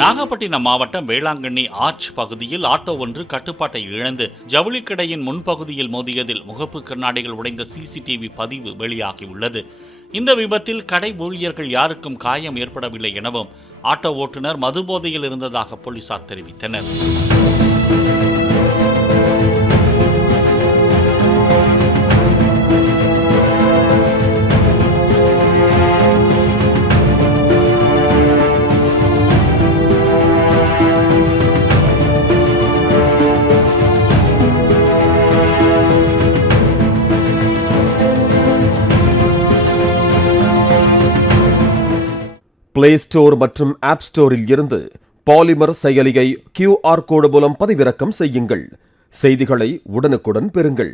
நாகப்பட்டினம் மாவட்டம் வேளாங்கண்ணி ஆர்ச் பகுதியில் ஆட்டோ ஒன்று கட்டுப்பாட்டை இழந்து ஜவுளிக்கடையின் முன்பகுதியில் மோதியதில் முகப்பு கண்ணாடிகள் உடைந்த சிசிடிவி பதிவு வெளியாகியுள்ளது. இந்த விபத்தில் கடை ஊழியர்கள் யாருக்கும் காயம் ஏற்படவில்லை எனவும் ஆட்டோ ஓட்டுநர் மதுபோதையில் இருந்ததாக போலீசார் தெரிவித்தனர். பிளே ஸ்டோர் மற்றும் ஆப் ஸ்டோரில் இருந்து பாலிமர் செயலியை QR கோடு மூலம் பதிவிறக்கம் செய்யுங்கள். செய்திகளை உடனுக்குடன் பெறுங்கள்.